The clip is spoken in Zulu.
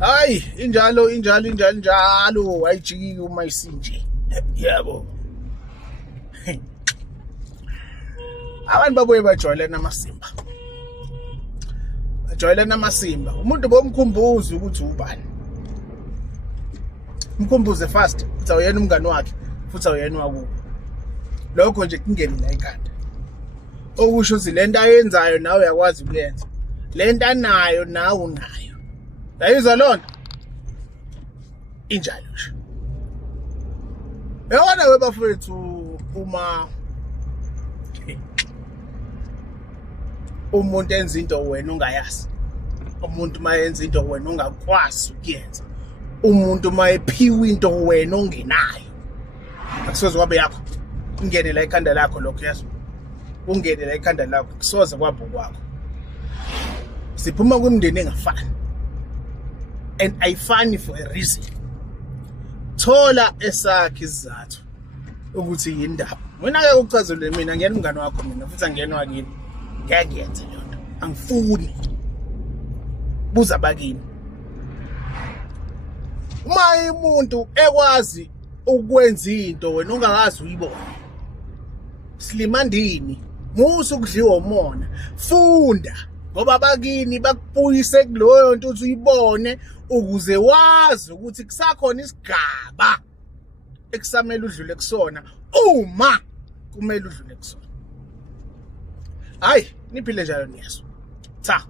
Hayi injalo ayijiki uma isinje. Yabo. Abantu babuye bajwayelana amasimba. Bajwayelana amasimba. Umuntu bomkhumbuza ukuthi ubani. Mkhumbuze fast, uthi awuyena umngani wakhe, futhi awuyena wakubo. Lokho nje kungeni la ikhanda. Okusho ukuthi lento ayenzayo nawe uyakwazi ukuyenza. Lento anayo nawe unayo. Yayizwa lonto? Injalo nje. Yabona webafethu uma umuntu enza into wena ungayazi. Umuntu mayenza into wena ungakwazi ukuyenza. Umuntu mayephiwa into wena ongenayo. Akusoze kwabe yakho. Ungene la ikhanda lakho lokho yazi. Ungene la ikhanda lakho kusoze kwabo kwakho. Siphuma kwimndeni engafani. And ayifani for a reason. Thola esakhe isizathu ukuthi yindaba. Mina ke ukuchazele mina ngiyena umngani wakho mina futhi angiyena wakini. Ngiyayenza lonto. Angifuni. Buza bakini. Uma umuntu ekwazi ukwenza into wena ungakazi uyibone. Slimandini, musu kudliwa umona. Funda ngoba bakini bakubuyise kuloyo nto uthi uyibone ukuze wazi ukuthi kusakhona isigaba ekusamele udlule kusona uma kumele udlule kusona. Hayi, niphile njalo niyezwa. Cha.